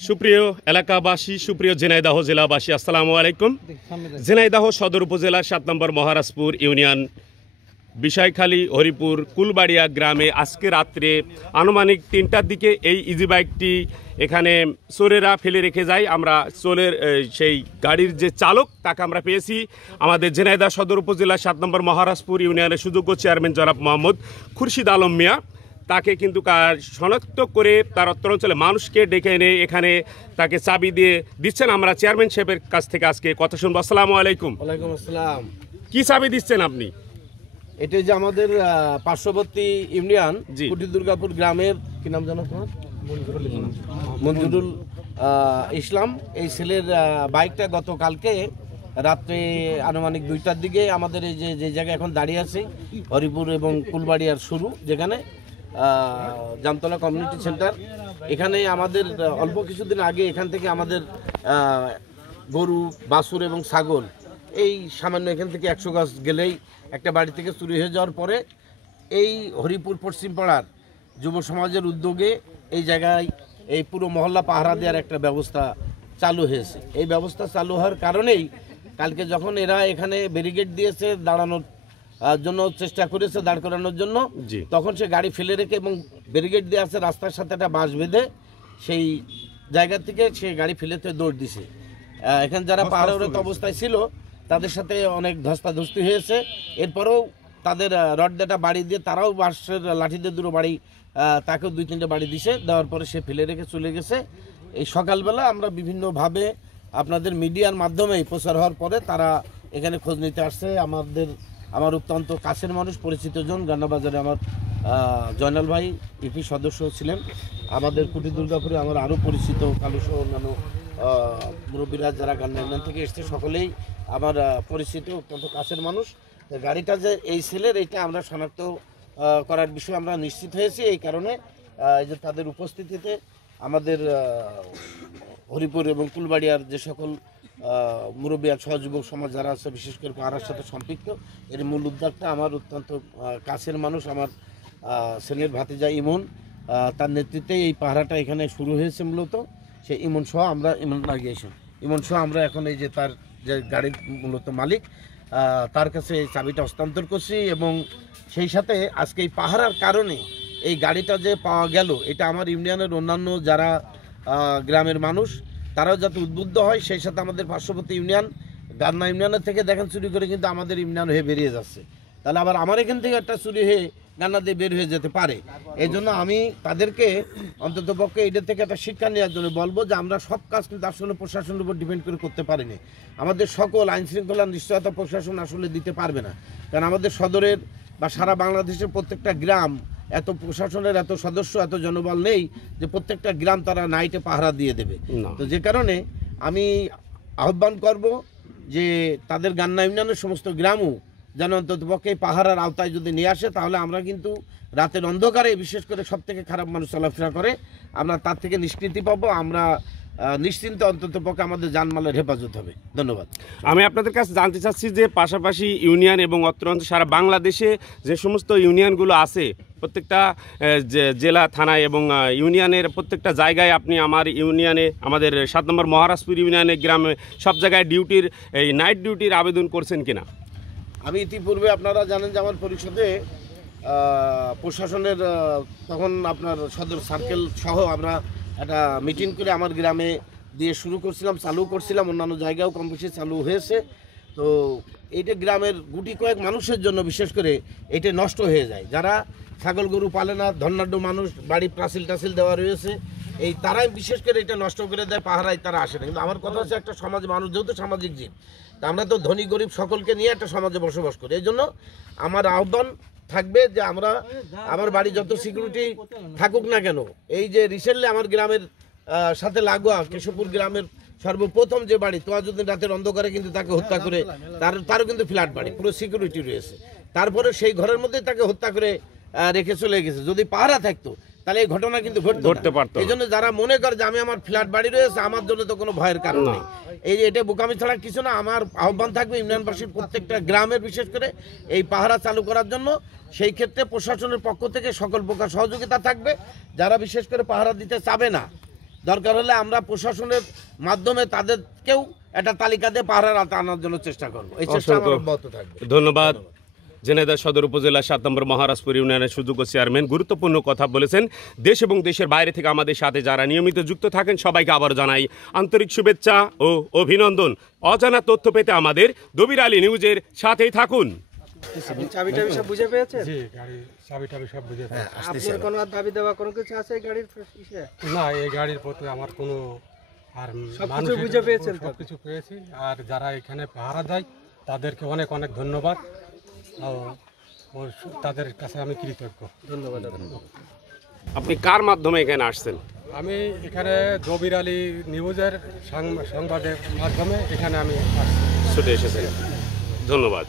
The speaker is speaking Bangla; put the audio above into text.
সুপ্রিয় এলাকাবাসী, সুপ্রিয় ঝিনাইদহ জেলাবাসী, আসসালামু আলাইকুম। ঝিনাইদহ সদর উপজেলার 7 নম্বর মহারাজপুর ইউনিয়ন বিষয়খালী হরিপুর কুলবাড়িয়া গ্রামে আজকে রাত্রে আনুমানিক 3টার দিকে এই ইজি বাইকটি এখানে চোরেরা ফেলে রেখে যায়। আমরা চোরের সেই গাড়ির যে চালক তাকে আমরা পেয়েছি। আমাদের ঝিনাইদহ সদর উপজেলার 7 নম্বর মহারাজপুর ইউনিয়নের সুযোগ্য চেয়ারম্যান জনাব মোহাম্মদ খুরশিদ আলম মিয়া তাকে কিন্তু শনাক্ত করে তার অত্র অঞ্চলে মানুষকে ডেকে এনে এখানে তাকে চাবি দিয়ে দিচ্ছেন। আমরা চেয়ারম্যান সাহেবের কাছ থেকে আজকে কথা শুনবো। আসসালামু আলাইকুম। ওয়ালাইকুম আসসালাম। কি চাবি দিচ্ছেন আপনি? এটা যে আমাদের পার্শ্ববর্তী ইউনিয়ন কুটি দুর্গাপুর গ্রামের কি নাম জানো তোমার? মঞ্জুরুল ইসলাম। এই ছেলের বাইকটা গতকালকে রাত্রে আনুমানিক 2টার দিকে আমাদের এই যে জায়গায় এখন দাঁড়িয়ে আছে হরিপুর এবং কুলবাড়িয়ার শুরু, যেখানে জামতলা কমিউনিটি সেন্টার, এখানে আমাদের অল্প কিছুদিন আগে এখান থেকে আমাদের গরু, বাছুর এবং ছাগল এই সামান্য এখান থেকে 100 গজ গেলেই একটা বাড়ি থেকে চুরি হয়ে যাওয়ার পরে এই হরিপুর পশ্চিম পাড়ার যুব সমাজের উদ্যোগে এই জায়গায় এই পুরো মহল্লা পাহারা দেওয়ার একটা ব্যবস্থা চালু হয়েছে। এই ব্যবস্থা চালু হওয়ার কারণেই কালকে যখন এরা এখানে ব্যারিকেড দিয়েছে, দাঁড়ানোর জন্য চেষ্টা করেছে, দাঁড় করানোর জন্য, তখন সে গাড়ি ফেলে রেখে এবং ব্যারিকেড দিয়ে আছে রাস্তার সাথে একটা বাঁশ বেঁধে সেই জায়গা থেকে সে গাড়ি ফেলেতে দৌড় দিছে। এখানে যারা পাহাড়রত অবস্থায় ছিল তাদের সাথে অনেক ধস্তাধস্তি হয়েছে। এরপরেও তাদের রড দেটা বাড়ি দিয়ে তারাও বাঁশের লাঠি দিয়ে দুটো বাড়ি, তাকেও 2-3টে বাড়ি দিছে। দেওয়ার পরে সে ফেলে রেখে চলে গেছে। এই সকালবেলা আমরা বিভিন্নভাবে আপনাদের মিডিয়ার মাধ্যমেই প্রচার হওয়ার পরে তারা এখানে খোঁজ নিতে আসছে। আমার অত্যন্ত কাছের মানুষ, পরিচিত জন, গান্নাবাজারে আমার জয়নাল ভাই ইপি সদস্য ছিলেন। আমাদের কুটি দুর্গাপুরে আমার আরও পরিচিত কালুসহ অন্যান্য মুরব্বীরা যারা গান্না ইউনিয়ন থেকে এসছে সকলেই আমার পরিচিত অত্যন্ত কাছের মানুষ। গাড়িটা যে এই ছেলের, এইটা আমরা শনাক্ত করার বিষয়ে আমরা নিশ্চিত হয়েছি। এই কারণে এই যে তাদের উপস্থিতিতে আমাদের হরিপুর এবং কুলবাড়িয়ার যে সকল মুরব্বী আর সহযুবক সমাজ যারা আছে, বিশেষ করে পাহাড়ার সাথে সম্পৃক্ত, এর মূল উদ্যোগটা আমার অত্যন্ত কাছের মানুষ, আমার ছেলের ভাতিজা ইমন, তার নেতৃত্বে এই পাহারাটা এখানে শুরু হয়েছে। মূলত সেই ইমন সহ আমরা এখন এই যে তার যে গাড়ির মূলত মালিক, তার কাছে এই চাবিটা হস্তান্তর করছি। এবং সেই সাথে আজকে এই পাহারার কারণে এই গাড়িটা যে পাওয়া গেল, এটা আমার ইউনিয়নের অন্যান্য যারা গ্রামের মানুষ তারাও যাতে উদ্বুদ্ধ হয়। সেই সাথে আমাদের পার্শ্ববর্তী ইউনিয়ন গান্না ইউনিয়নের থেকে দেখেন চুরি করে কিন্তু আমাদের ইউনিয়ন হয়ে বেরিয়ে যাচ্ছে, তাহলে আবার আমার এখান থেকে একটা চুরি হয়ে গান্না দিয়ে বের হয়ে যেতে পারে। এই জন্য আমি তাদেরকে অন্তত পক্ষে এটার থেকে একটা শিক্ষা নেওয়ার জন্য বলবো যে আমরা সব কাজ কিন্তু আসলে প্রশাসনের উপর ডিপেন্ড করে করতে পারিনি। আমাদের সকল আইন শৃঙ্খলার নিশ্চয়তা প্রশাসন আসলে দিতে পারবে না, কারণ আমাদের সদরের বা সারা বাংলাদেশের প্রত্যেকটা গ্রাম এত প্রশাসনের এত সদস্য, এত জনবল নেই যে প্রত্যেকটা গ্রাম তারা নাইটে পাহারা দিয়ে দেবে। তো যে কারণে আমি আহ্বান করব যে তাদের গান্না ইউনিয়নের সমস্ত গ্রামও যেন অন্তত পক্ষে পাহারার আওতায় যদি নিয়ে আসে, তাহলে আমরা কিন্তু রাতের অন্ধকারে বিশেষ করে সব থেকে খারাপ মানুষ চলাফেরা করে, আমরা তার থেকে নিষ্কৃতি পাবো। আমরা নিশ্চিন্তে অন্তত পক্ষে আমাদের জানমালের হেফাজত হবে। ধন্যবাদ। আমি আপনাদের কাছে জানতে চাচ্ছি যে পাশাপাশি ইউনিয়ন এবং অত্র অঞ্চল সারা বাংলাদেশে যে সমস্ত ইউনিয়নগুলো আছে, প্রত্যেকটা জেলা, থানায় এবং ইউনিয়নের প্রত্যেকটা জায়গায় আপনি আমার ইউনিয়নে, আমাদের 7 নম্বর মহারাজপুর ইউনিয়নে গ্রামে সব জায়গায় ডিউটির, এই নাইট ডিউটির আবেদন করছেন কিনা? আমি ইতিপূর্বে আপনারা জানেন যে আমার পরিষদে প্রশাসনের তখন আপনার সদর সার্কেল সহ আমরা একটা মিটিং করে আমার গ্রামে দিয়ে শুরু করছিলাম, চালু করছিলাম, অন্যান্য জায়গায়ও কম বেশি চালু হয়েছে। তো এইটা গ্রামের গুটি কয়েক মানুষের জন্য বিশেষ করে এটা নষ্ট হয়ে যায়, যারা ছাগল গরু পালে না, ধনাঢ্য মানুষ, বাড়ি প্রাচীল টাসিল দেওয়া রয়েছে, এই তারাই বিশেষ করে এটা নষ্ট করে দেয়, পাহারায় তারা আসে না। কিন্তু আমার কথা হচ্ছে একটা সমাজে মানুষ যেহেতু সামাজিক জীব, তা আমরা তো ধনী গরিব সকলকে নিয়ে একটা সমাজে বসবাস করি। এই জন্য আমার আহ্বান থাকবে যে আমরা, আমার বাড়ি যত সিকিউরিটি থাকুক না কেন, এই যে রিসেন্টলি আমার গ্রামের সাথে লাগোয়া কেশবপুর গ্রামের সর্বপ্রথম যে বাড়ি, তোয়াজুদ্দিন রাতের অন্ধকারে কিন্তু তাকে হত্যা করে, তারও কিন্তু ফ্ল্যাট বাড়ি, পুরো সিকিউরিটি রয়েছে, তারপরে সেই ঘরের মধ্যে তাকে হত্যা করে রেখে চলে গেছে। যদি পাহারা থাকতো তাহলে এই ঘটনা কিন্তু ঘটতে পারতো। এই জন্য যারা মনে করে যে আমি আমার ফ্ল্যাট বাড়ি রয়েছে, আমার জন্য তো কোনো ভয়ের কারণ নেই, এই যে এটা বোকামি ছাড়া কিছু না। আমার আহ্বান থাকবে ইউনিয়নবাসীর প্রত্যেকটা গ্রামের বিশেষ করে এই পাহারা চালু করার জন্য। সেই ক্ষেত্রে প্রশাসনের পক্ষ থেকে সকল প্রকার সহযোগিতা থাকবে। যারা বিশেষ করে পাহারা দিতে চাবে না, দরকার হলে আমরা প্রশাসনের মাধ্যমে তাদেরকেও একটা তালিকা দিয়ে পাহাড়ের আওতায় আনার জন্য চেষ্টা করবো। এই চেষ্টা আমার অসংখ্য অব্যাহত থাকবে। ধন্যবাদ। ঝিনাইদহ সদর উপজেলা 7 নম্বর মহারাজপুর ইউনিয়নের সুযোগ্য চেয়ারম্যান গুরুত্বপূর্ণ কথা বলেছেন। দেশ এবং দেশের বাইরে থেকে আমাদের সাথে যারা নিয়মিত যুক্ত থাকেন সবাইকে আবার জানাই আন্তরিক শুভেচ্ছা ও অভিনন্দন। অজানা তথ্য পেতে আমাদের দবির আলী নিউজের সাথেই থাকুন। চাবি সব বুঝে পেয়েছেন? জি, গাড়ি চাবি সব বুঝে পেয়েছি। আপনার কোনো আর দাবি দেওয়া কোনো কিছু আছে এই গাড়ির ইসে? না, এই গাড়ির প্রতি আমার কোনো আর সবকিছু মানুষের বুঝে পেয়েছেন তো? সবকিছু পেয়েছি। আর যারা এখানে পাহারা দেয় তাদেরকে অনেক অনেক ধন্যবাদ। তাদের কাছে আমি কৃতজ্ঞ। ধন্যবাদ। আপনি কার মাধ্যমে এখানে আসছেন? আমি এখানে দবির আলী নিউজের সংবাদের মাধ্যমে এখানে আমি আসছি। ছুটে এসেছেন, ধন্যবাদ।